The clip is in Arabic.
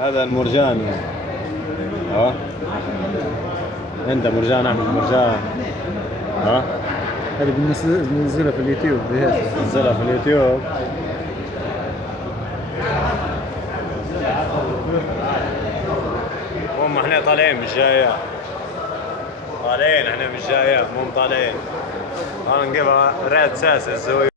هذا المرجان. اه انت مرجان، احمد مرجان. اه هذه بننزلها في اليوتيوب بهيك. نزلها في اليوتيوب. هم احنا طالعين مش جاية، طالعين احنا مش جاية، مو طالعين. انا نجيبها ريت ساسس.